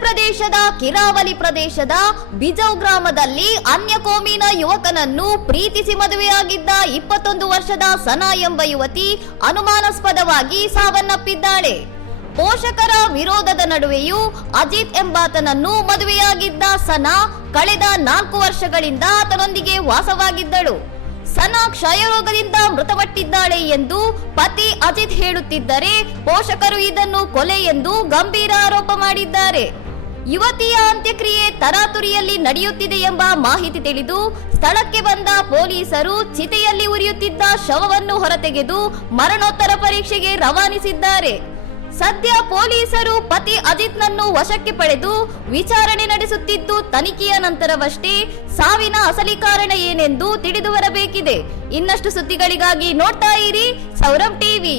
ಮಧ್ಯಪ್ರದೇಶದ ಕಿರಾವಲಿ ಪ್ರದೇಶದ ಬಿಜೌ ಗ್ರಾಮದಲ್ಲಿ ಅನ್ಯ ಕೋಮಿನ ಯುವಕನನ್ನು ಪ್ರೀತಿಸಿ ಮದುವೆಯಾಗಿದ್ದ 21 ವರ್ಷದ ಸನಾ ಎಂಬ ಯುವತಿ ಅನುಮಾನಾಸ್ಪದವಾಗಿ ಸಾವನ್ನಪ್ಪಿದ್ದಾಳೆ. ಪೋಷಕರ ವಿರೋಧದ ನಡುವೆಯೂ ಅಜಿತ್ ಎಂಬಾತನನ್ನು ಮದುವೆಯಾಗಿದ್ದ ಸನಾ ಕಳೆದ 4 ವರ್ಷಗಳಿಂದ ಆತನೊಂದಿಗೆ ವಾಸವಾಗಿದ್ದಳು. ಸನಾ ಕ್ಷಯರೋಗದಿಂದ ಮೃತಪಟ್ಟಿದ್ದಾಳೆ ಎಂದು ಪತಿ ಅಜಿತ್ ಹೇಳುತ್ತಿದ್ದರೆ, ಪೋಷಕರು ಇದನ್ನು ಕೊಲೆ ಎಂದು ಗಂಭೀರ ಆರೋಪ ಮಾಡಿದ್ದಾರೆ. ಯುವತಿಯ ಅಂತ್ಯಕ್ರಿಯೆ ತರಾತುರಿಯಲ್ಲಿ ನಡೆಯುತ್ತಿದೆ ಎಂಬ ಮಾಹಿತಿ ತಿಳಿದು ಸ್ಥಳಕ್ಕೆ ಬಂದ ಪೊಲೀಸರು ಚಿತೆಯಲ್ಲಿ ಉರಿಯುತ್ತಿದ್ದ ಶವವನ್ನು ಹೊರತೆಗೆದು ಮರಣೋತ್ತರ ಪರೀಕ್ಷೆಗೆ ರವಾನಿಸಿದ್ದಾರೆ. ಸದ್ಯ ಪೊಲೀಸರು ಪತಿ ಅಜಿತ್ನನ್ನು ವಶಕ್ಕೆ ಪಡೆದು ವಿಚಾರಣೆ ನಡೆಸುತ್ತಿದ್ದು, ತನಿಖೆಯ ನಂತರವಷ್ಟೇ ಸಾವಿನ ಅಸಲಿ ಕಾರಣ ಏನೆಂದು ತಿಳಿದು ಬರಬೇಕಿದೆ. ಇನ್ನಷ್ಟು ಸುದ್ದಿಗಳಿಗಾಗಿ ನೋಡ್ತಾ ಇರಿ ಸೌರಭ್ ಟಿವಿ.